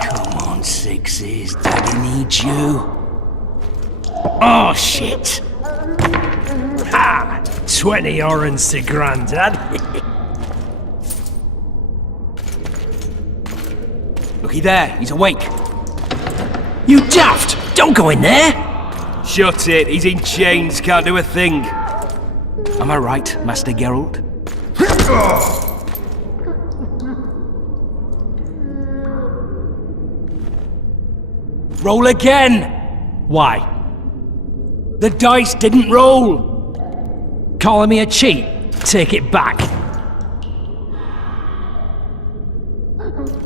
Come on, Sixes. Daddy needs you. Oh, shit! Ha! 20 orange to Grandad. Looky there, he's awake. You daft! Don't go in there! Shut it, he's in chains, can't do a thing. Am I right, Master Geralt? Roll again! Why? The dice didn't roll! Calling me a cheat? Take it back.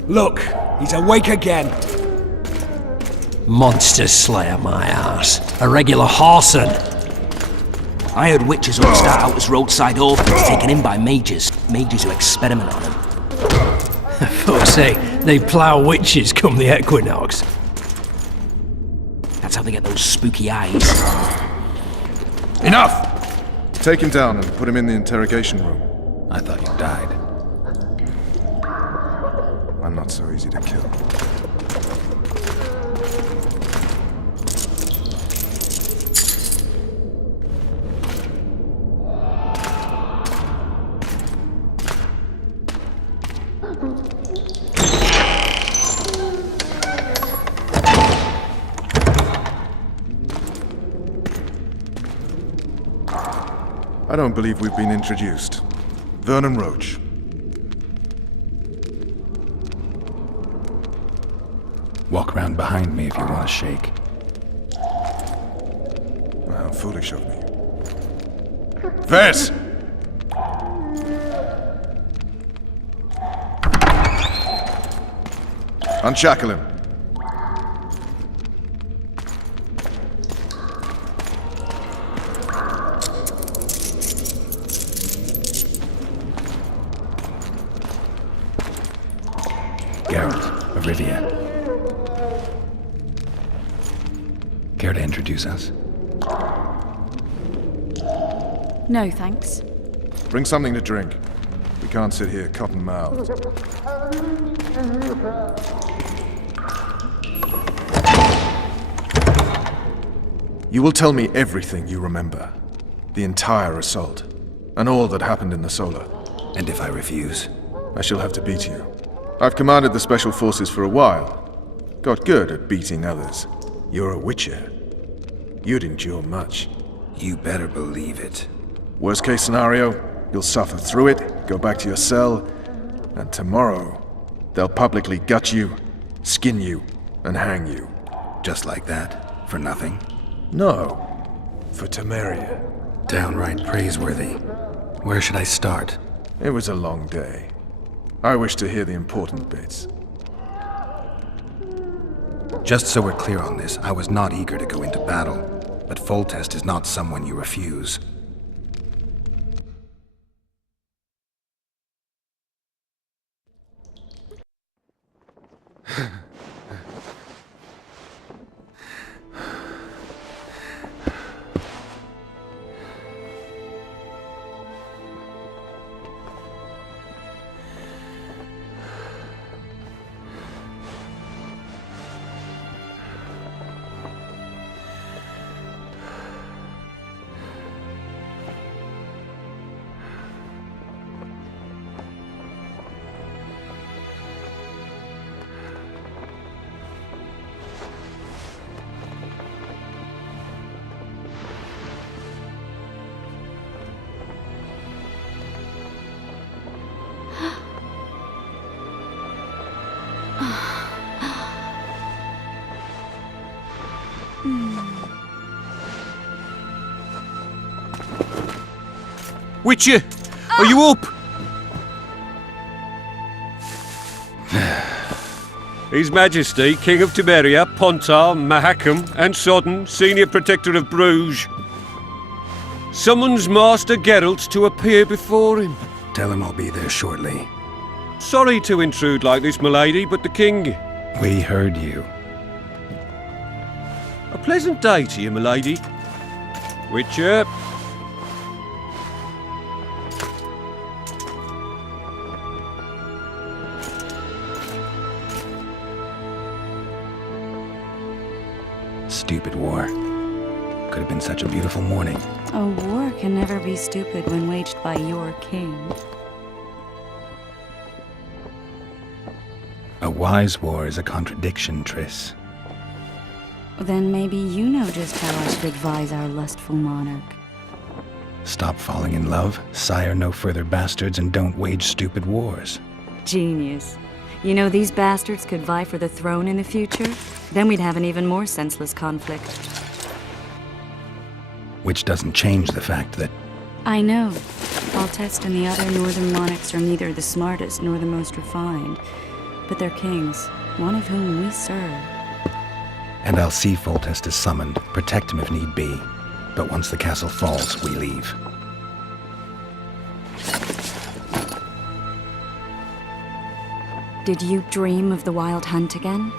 Look, he's awake again. Monster Slayer, my ass. A regular horson. I heard witches all start out as roadside orphans taken in by mages. Mages who experiment on them. Folks say they plough witches come the equinox. That's how they get those spooky eyes. Enough! Take him down and put him in the interrogation room. I thought you died. I'm not so easy to kill. I don't believe we've been introduced. Vernon Roach. Walk around behind me if you want to shake. How foolish of me. Vess! Unshackle him. Geralt, Arivia. Care to introduce us? No, thanks. Bring something to drink. We can't sit here cotton-mouthed. You will tell me everything you remember. The entire assault. And all that happened in the Solar. And if I refuse? I shall have to beat you. I've commanded the Special Forces for a while. Got good at beating others. You're a Witcher. You'd endure much. You better believe it. Worst case scenario, you'll suffer through it, go back to your cell, and tomorrow, they'll publicly gut you, skin you, and hang you. Just like that? For nothing? No, for Temeria. Downright praiseworthy. Where should I start? It was a long day. I wish to hear the important bits. Just so we're clear on this, I was not eager to go into battle, but Foltest is not someone you refuse. Witcher, are you up? His Majesty, King of Temeria, Pontar, Mahakam, and Sodden, Senior Protector of Bruges, summons Master Geralt to appear before him. Tell him I'll be there shortly. Sorry to intrude like this, milady, but the King... We heard you. A pleasant day to you, milady. Witcher. Stupid war. Could have been such a beautiful morning. A war can never be stupid when waged by your king. A wise war is a contradiction, Triss. Then maybe you know just how I should advise our lustful monarch. Stop falling in love, sire no further bastards, and don't wage stupid wars. Genius. You know, these bastards could vie for the throne in the future? Then we'd have an even more senseless conflict. Which doesn't change the fact that... I know. Foltest and the other northern monarchs are neither the smartest nor the most refined. But they're kings, one of whom we serve. And I'll see Foltest is summoned, protect him if need be. But once the castle falls, we leave. Did you dream of the Wild Hunt again?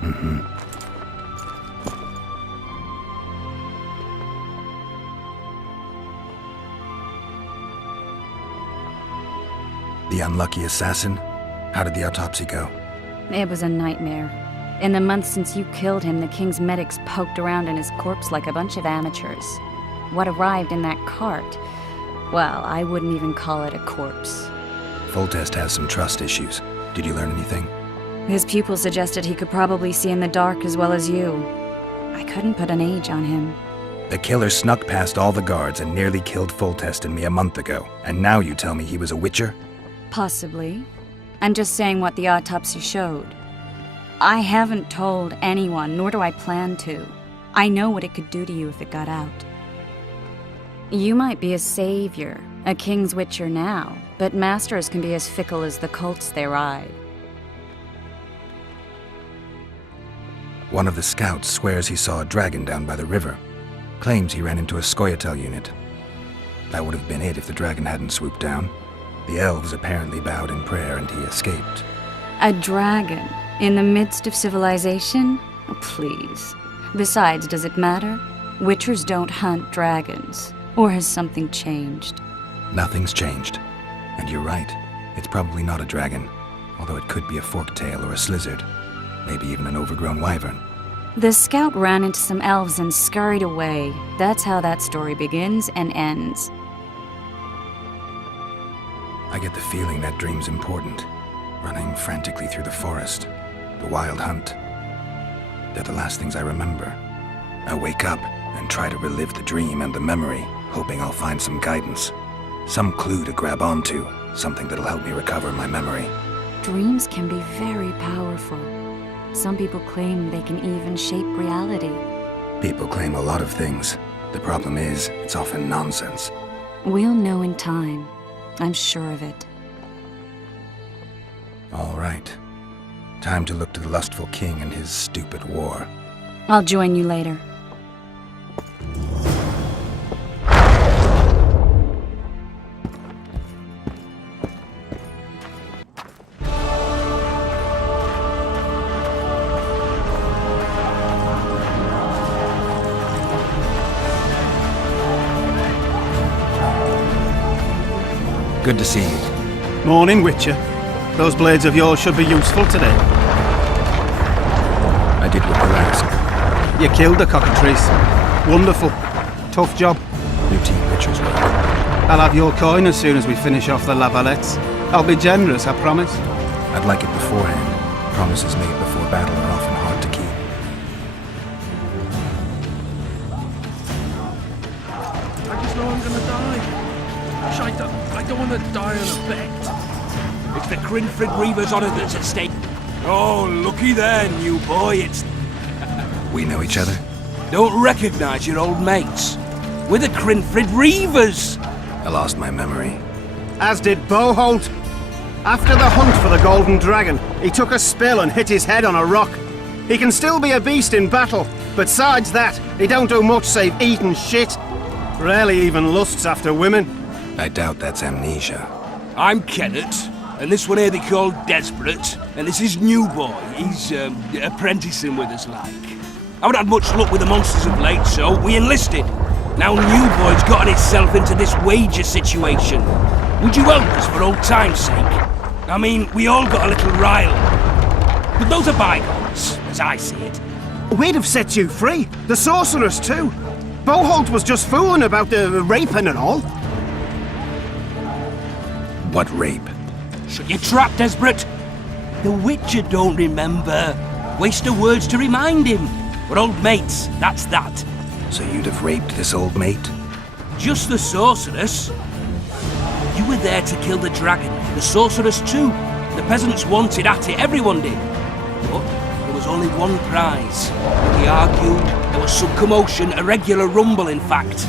Mm-hmm. The unlucky assassin? How did the autopsy go? It was a nightmare. In the months since you killed him, the king's medics poked around in his corpse like a bunch of amateurs. What arrived in that cart? Well, I wouldn't even call it a corpse. Foltest has some trust issues. Did you learn anything? His pupil suggested he could probably see in the dark as well as you. I couldn't put an age on him. The killer snuck past all the guards and nearly killed Foltest and me a month ago. And now you tell me he was a witcher? Possibly. I'm just saying what the autopsy showed. I haven't told anyone, nor do I plan to. I know what it could do to you if it got out. You might be a savior, a king's witcher now, but masters can be as fickle as the colts they ride. One of the scouts swears he saw a dragon down by the river. Claims he ran into a Scoia'tael unit. That would have been it if the dragon hadn't swooped down. The elves apparently bowed in prayer and he escaped. A dragon? In the midst of civilization? Oh, please. Besides, does it matter? Witchers don't hunt dragons. Or has something changed? Nothing's changed. And you're right. It's probably not a dragon. Although it could be a forktail or a slizzard. Maybe even an overgrown wyvern. The scout ran into some elves and scurried away. That's how that story begins and ends. I get the feeling that dream's important. Running frantically through the forest. The wild hunt. They're the last things I remember. I wake up and try to relive the dream and the memory, hoping I'll find some guidance. Some clue to grab onto. Something that'll help me recover my memory. Dreams can be very powerful. Some people claim they can even shape reality. People claim a lot of things. The problem is, it's often nonsense. We'll know in time. I'm sure of it. All right. Time to look to the lustful king and his stupid war. I'll join you later. Good to see you. Morning, Witcher. Those blades of yours should be useful today. I did what you asked. You killed the cockatrice. Wonderful. Tough job. Routine Witcher's work. I'll have your coin as soon as we finish off the lavalettes. I'll be generous, I promise. I'd like it beforehand. Promises made before battle are often hard to keep. I just know I'm gonna die. I don't want to die on a bet. It's the Crinfrid Reaver's honor that's at stake. Oh, looky there, new boy. It's... We know each other? Don't recognize your old mates. We're the Crinfrid Reavers. I lost my memory. As did Boholt. After the hunt for the Golden Dragon, he took a spill and hit his head on a rock. He can still be a beast in battle, but besides that, he don't do much save eat and shit. Rarely even lusts after women. I doubt that's amnesia. I'm Kenneth, and this one here they call Desperate, and this is New Boy. He's apprenticing with us, like. I haven't had much luck with the monsters of late, so we enlisted. Now New Boy's gotten itself into this wager situation. Would you help us for old time's sake? I mean, we all got a little rile. But those are bygones, as I see it. We'd have set you free. The sorceress too. Boholt was just fooling about the raping and all. What rape? Shut your trap, Desperate. The Witcher don't remember. Waste of words to remind him. We're old mates, that's that. So you'd have raped this old mate? Just the sorceress. You were there to kill the dragon, the sorceress too. The peasants wanted at it, everyone did. But there was only one prize. We argued, there was some commotion, a regular rumble in fact.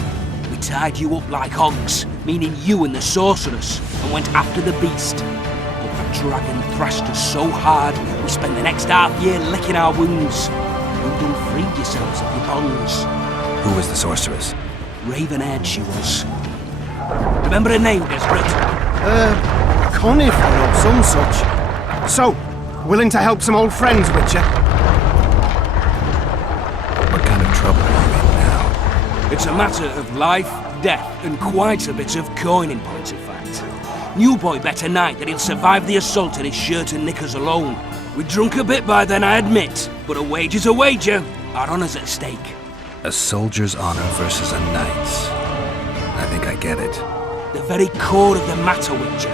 We tied you up like hogs, meaning you and the sorceress, and went after the beast. But that dragon thrashed us so hard, we spent the next half-year licking our wounds. You done freed yourselves of your bonds. Who was the sorceress? Raven-haired she was. Remember her name, Desperate? Conifer or some such. So, willing to help some old friends, Witcher? What kind of trouble are you in now? It's a matter of life, death, and quite a bit of coin in point of fact. New Boy bet tonight that he'll survive the assault in his shirt and knickers alone. We drunk a bit by then, I admit, but a wager's a wager. Our honour's at stake. A soldier's honor versus a knight's. I think I get it. The very core of the matter, Witcher.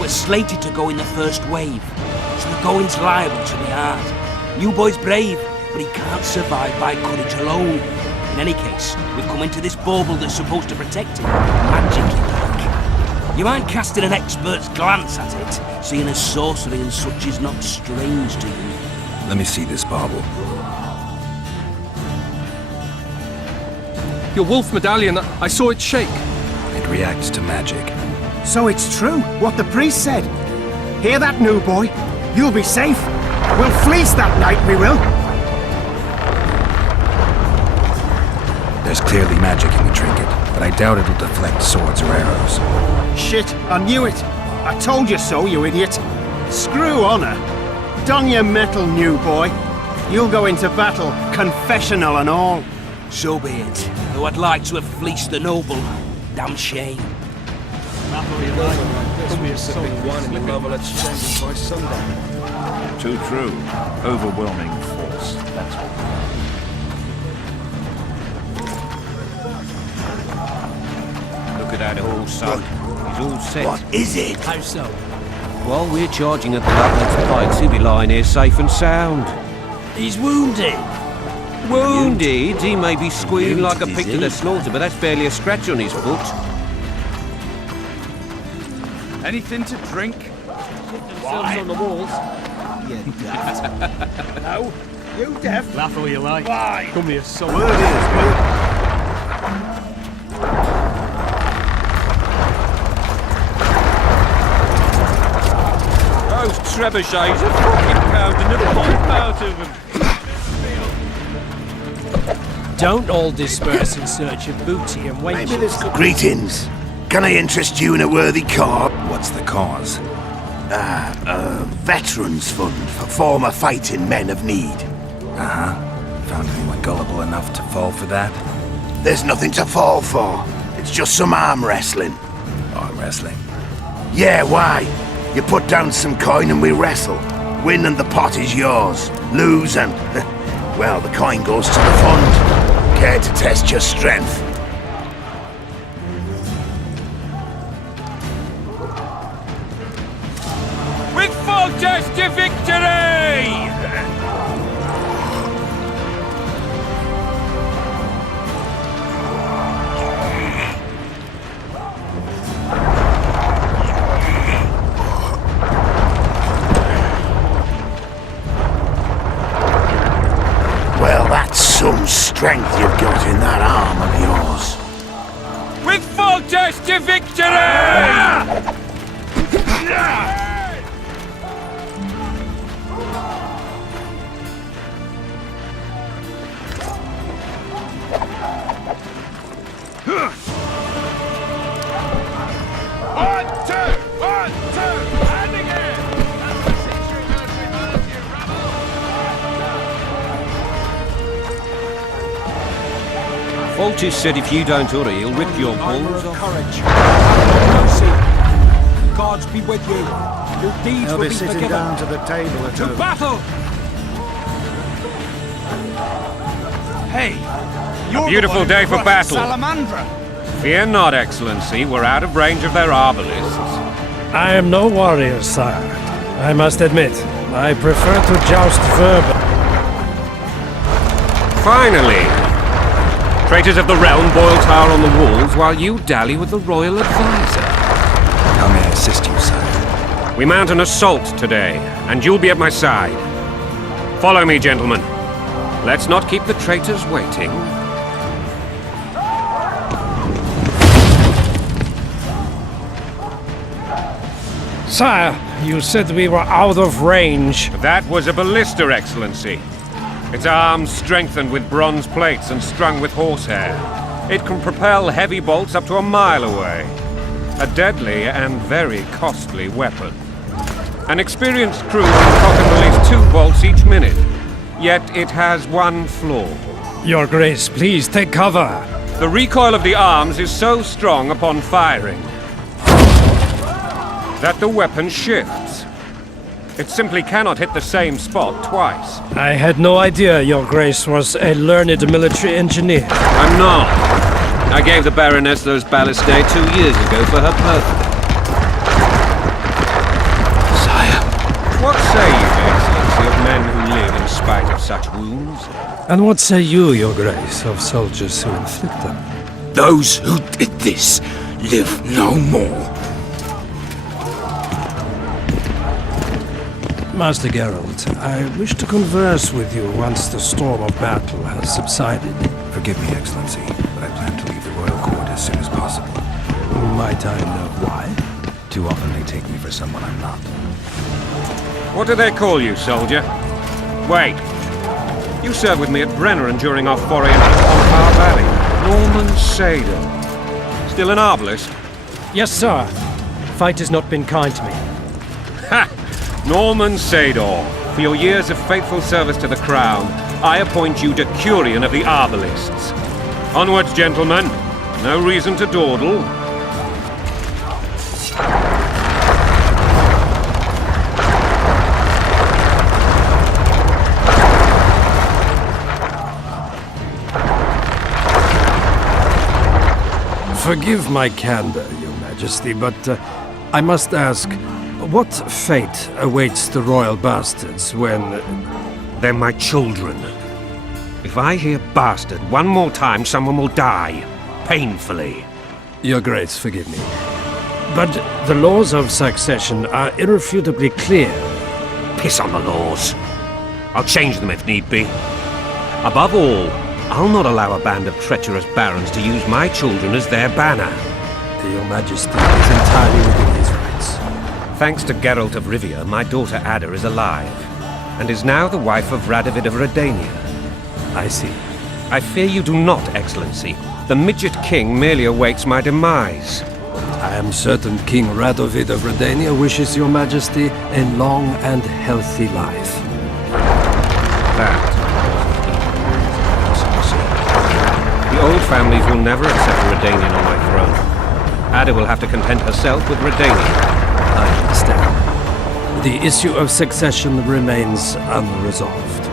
We're slated to go in the first wave, so the going's liable to be hard. New Boy's brave, but he can't survive by courage alone. In any case, we've come into this bauble that's supposed to protect him, magically like. You mind casting an expert's glance at it, seeing as sorcery and such is not strange to you? Let me see this bauble. Your wolf medallion, I saw it shake. It reacts to magic. So it's true, what the priest said. Hear that, New Boy? You'll be safe. We'll fleece that night, we will. There's clearly magic in the trinket, but I doubt it'll deflect swords or arrows. Shit, I knew it. I told you so, you idiot. Screw honor. Don your metal, New Boy. You'll go into battle, confessional and all. So be it. Though I'd like to have fleeced the noble. Damn shame. Too true. Overwhelming force, that's all. Look at that horse, son. He's all set. What is it? How so? While we're charging at the Lovelace fights, he'll be lying here safe and sound. He's wounded. Wounded? He may be squealing like a Wounded, pig is to the he? slaughter, but that's barely a scratch on his foot. Anything to drink? Themselves on the walls. No. You deaf? Laugh all you like. Why? Come here, son. Word is, Those trebuchets are fucking pounding the pulp out of them. Don't all disperse in search of booty and wages. Greetings. Can I interest you in a worthy cause? What's the cause? A veterans fund for former fighting men of need. Found anyone gullible enough to fall for that? There's nothing to fall for. It's just some arm wrestling. Arm wrestling? Yeah, why? You put down some coin and we wrestle. Win and the pot is yours. Lose and, well, the coin goes to the fund. Care to test your strength? With full test to victory! Well, that's some strength you've got in that arm of yours. With full test to victory! Walter said if you don't hurry, he'll rip your balls off. Courage. Mercy. Gods be with you. Your deeds They'll will be be sitting forgiven. down to the table at To home. battle! Hey! A beautiful day for battle. Salamandra! Fear not, Excellency. We're out of range of their arbalists. I am no warrior, sire. I must admit, I prefer to joust verbal. Finally! Traitors of the realm boil tar on the walls while you dally with the royal advisor. How may I assist you, sire? We mount an assault today, and you'll be at my side. Follow me, gentlemen. Let's not keep the traitors waiting. Sire, you said we were out of range. That was a ballista, Excellency. Its arms strengthened with bronze plates and strung with horsehair. It can propel heavy bolts up to a mile away. A deadly and very costly weapon. An experienced crew can cock and release 2 bolts each minute. Yet it has one flaw. Your Grace, please take cover. The recoil of the arms is so strong upon firing that the weapon shifts. It simply cannot hit the same spot twice. I had no idea Your Grace was a learned military engineer. I'm not. I gave the Baroness those ballistae 2 years ago for her purpose. Sire. What say you, Excellency, of men who live in spite of such wounds? And what say you, Your Grace, of soldiers who inflict them? Those who did this live no more. Master Geralt, I wish to converse with you once the storm of battle has subsided. Forgive me, Excellency, but I plan to leave the royal court as soon as possible. Might I know why? Too often they take me for someone I'm not. What do they call you, soldier? Wait. You served with me at Brenner during our foray into Pompar Valley. Norman Sador. Still an arbalist? Yes, sir. Fight has not been kind to me. Ha! Norman Sador, for your years of faithful service to the crown, I appoint you Decurion of the Arbalists. Onwards, gentlemen. No reason to dawdle. Forgive my candor, Your Majesty, but I must ask, what fate awaits the royal bastards when... They're my children. If I hear bastard one more time, someone will die. Painfully. Your Grace, forgive me. But the laws of succession are irrefutably clear. Piss on the laws. I'll change them if need be. Above all, I'll not allow a band of treacherous barons to use my children as their banner. Your Majesty is entirely within his rights. Thanks to Geralt of Rivia, my daughter Ada is alive, and is now the wife of Radovid of Redania. I see. I fear you do not, Excellency. The Midget King merely awaits my demise. I am certain King Radovid of Redania wishes Your Majesty a long and healthy life. That. The old families will never accept a Redanian on my throne. Ada will have to content herself with Redania. I understand. The issue of succession remains unresolved.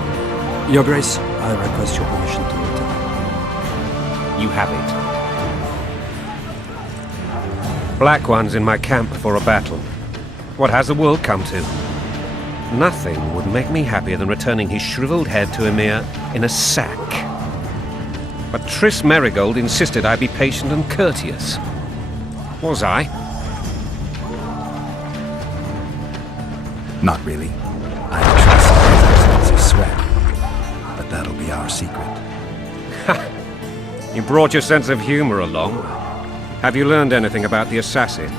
Your Grace, I request your permission to return. You have it. Black One's in my camp for a battle. What has the world come to? Nothing would make me happier than returning his shriveled head to Emir in a sack. But Triss Merigold insisted I be patient and courteous. Was I? Not really. I trust His Excellency's sweat. But that'll be our secret. You brought your sense of humor along. Have you learned anything about the assassin?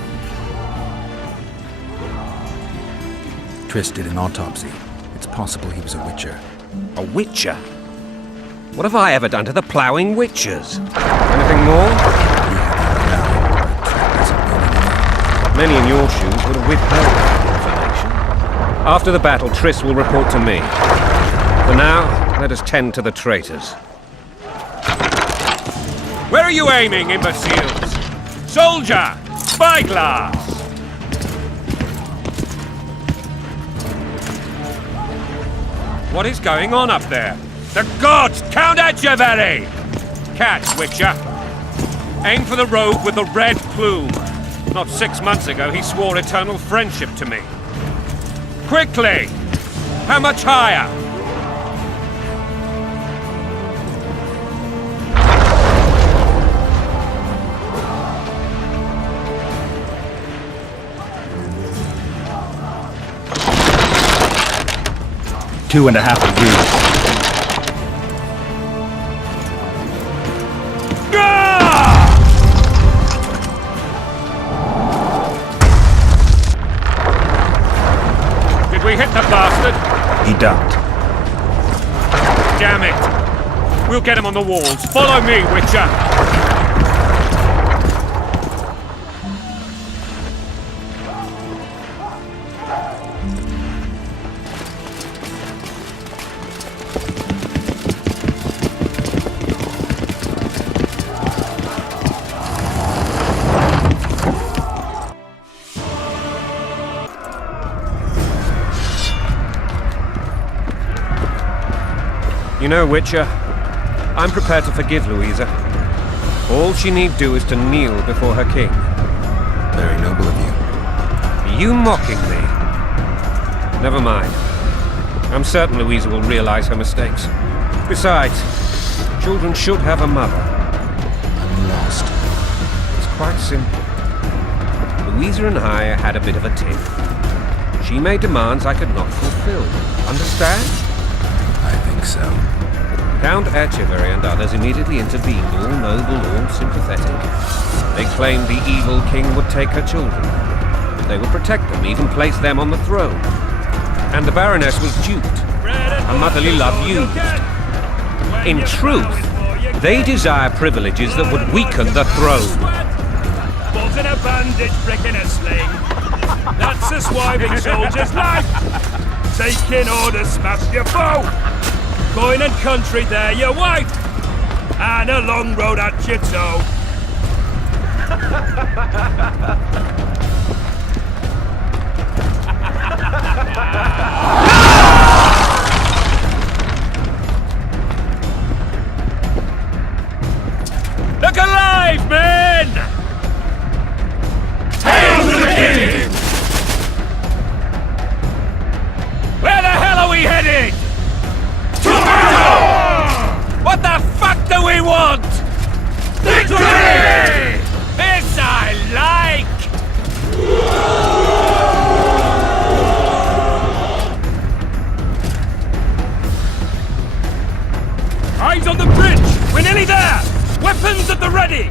Triss did an autopsy. It's possible he was a witcher. A witcher? What have I ever done to the ploughing witchers? Anything more? Many in your shoes would have withheld that information. After the battle, Triss will report to me. For now, let us tend to the traitors. Where are you aiming, imbeciles? Soldier! Spyglass! What is going on up there? The gods! Count Etcheverry! Catch, Witcher. Aim for the rogue with the red plume. Not 6 months ago, he swore eternal friendship to me. Quickly! How much higher? Two and a half degrees. Did we hit the bastard? He ducked. Damn it! We'll get him on the walls. Follow me, Witcher! You know, Witcher, I'm prepared to forgive Louisa. All she need do is to kneel before her king. Very noble of you. Are you mocking me? Never mind. I'm certain Louisa will realize her mistakes. Besides, children should have a mother. I'm lost. It's quite simple. Louisa and I had a bit of a tiff. She made demands I could not fulfill. Understand? I think so. Count Etcheverry and others immediately intervened, all noble, all sympathetic. They claimed the evil king would take her children, but they would protect them, even place them on the throne. And the Baroness was duped, her motherly love used. In truth, they desire privileges that would weaken the throne. Balls in a bandage, brick in a sling. That's a swiving soldier's life. Taking orders, smash your foe. Coin and country, there your wife. And a long road at your toe. Look alive, men! Hail to the king! Where the hell are we headed? What the fuck do we want? Victory! This I like! Eyes on the bridge! We're nearly there! Weapons at the ready!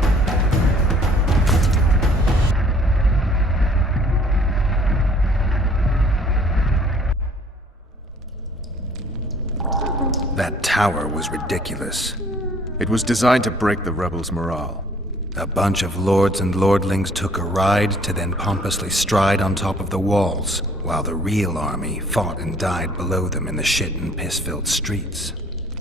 That tower was ridiculous. It was designed to break the rebels' morale. A bunch of lords and lordlings took a ride to then pompously stride on top of the walls, while the real army fought and died below them in the shit and piss-filled streets.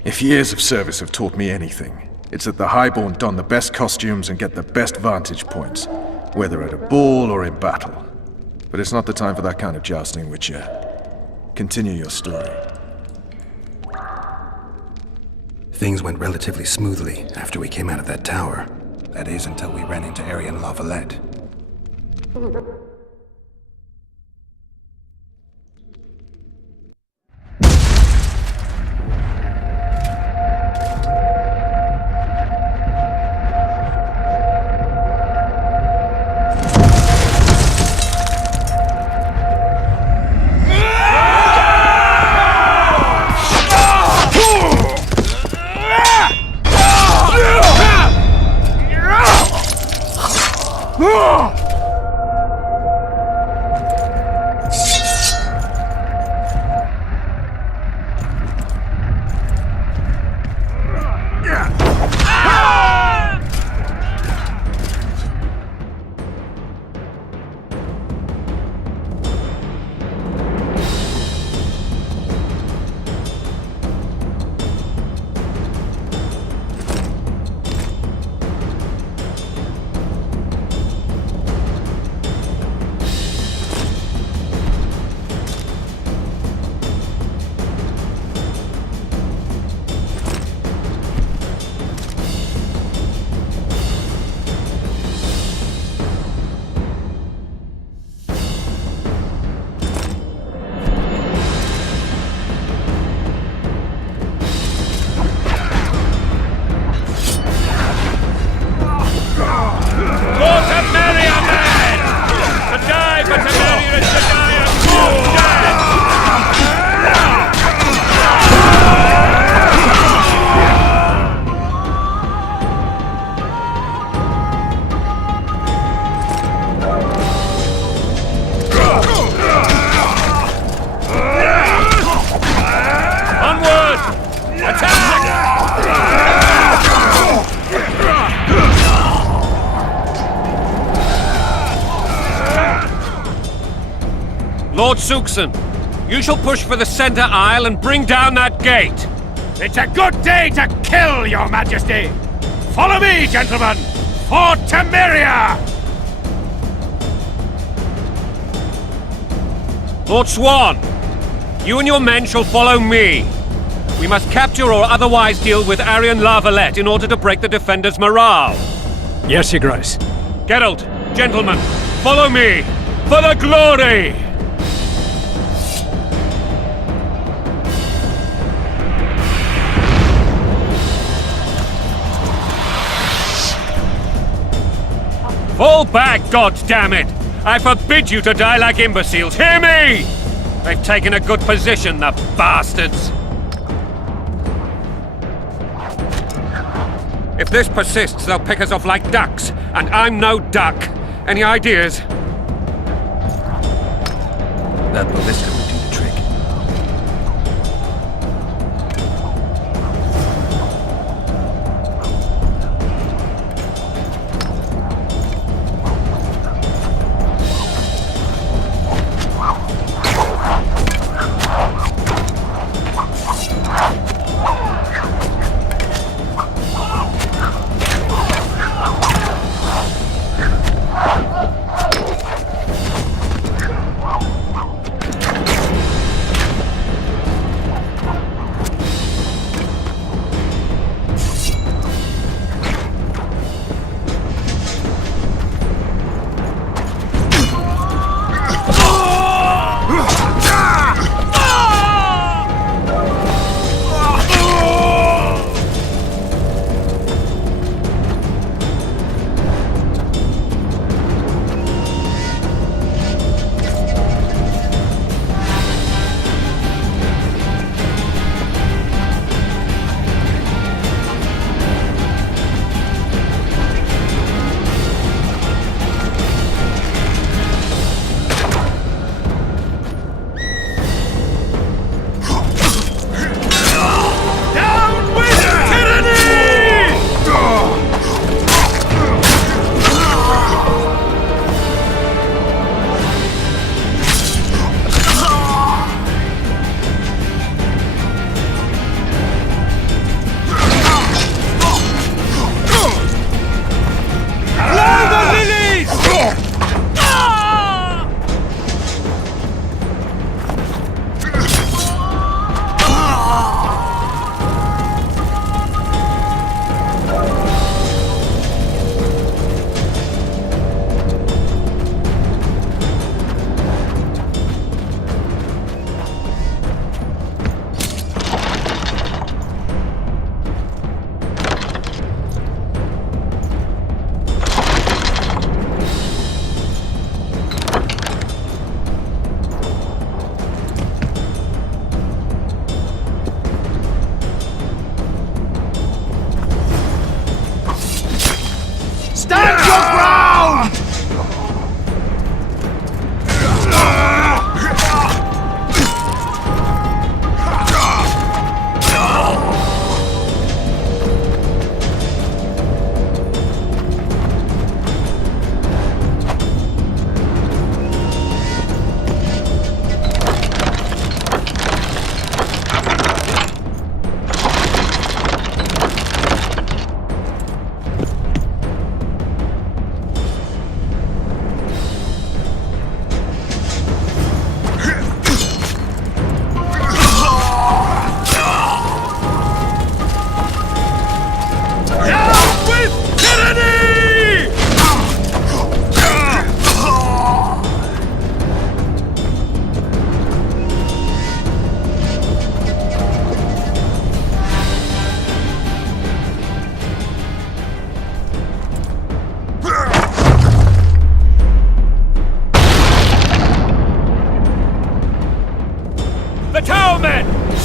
If years of service have taught me anything, it's that the highborn don the best costumes and get the best vantage points, whether at a ball or in battle. But it's not the time for that kind of jousting, Witcher. Continue your story. Things went relatively smoothly after we came out of that tower. That is, until we ran into Arian Lavalette. Lord Suxon, you shall push for the center aisle and bring down that gate. It's a good day to kill, Your Majesty! Follow me, gentlemen! For Temeria! Lord Swan, you and your men shall follow me. We must capture or otherwise deal with Arian La Valette in order to break the defenders' morale. Yes, Your Grace. Geralt, gentlemen, follow me! For the glory! Fall back, goddammit! I forbid you to die like imbeciles, hear me! They've taken a good position, the bastards! If this persists, they'll pick us off like ducks, and I'm no duck. Any ideas? That ballista would do the trick.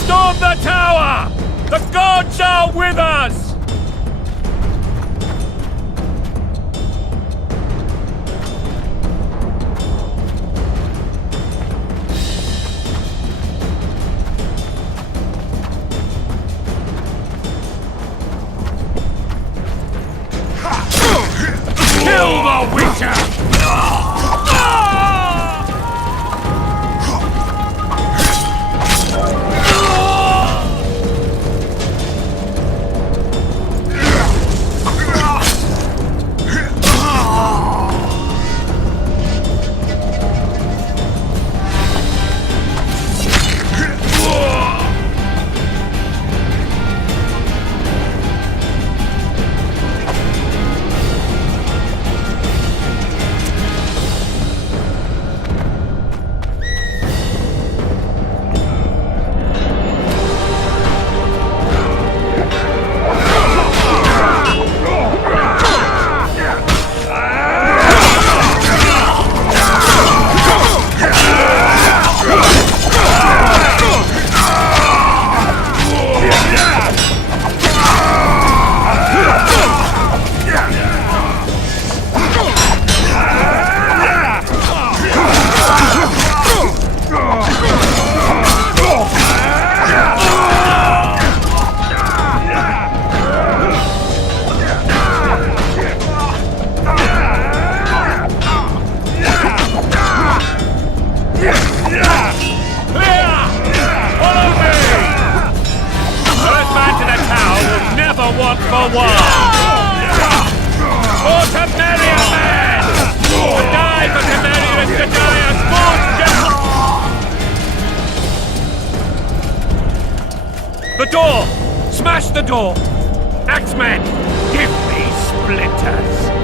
Storm the tower! The gods are with us! Kill the Witcher! Clear! Follow me! First man to the tower will never want for war! For Temeria, man! To die for Temeria is to die as full. The door! Smash the door! Axemen, give me splinters!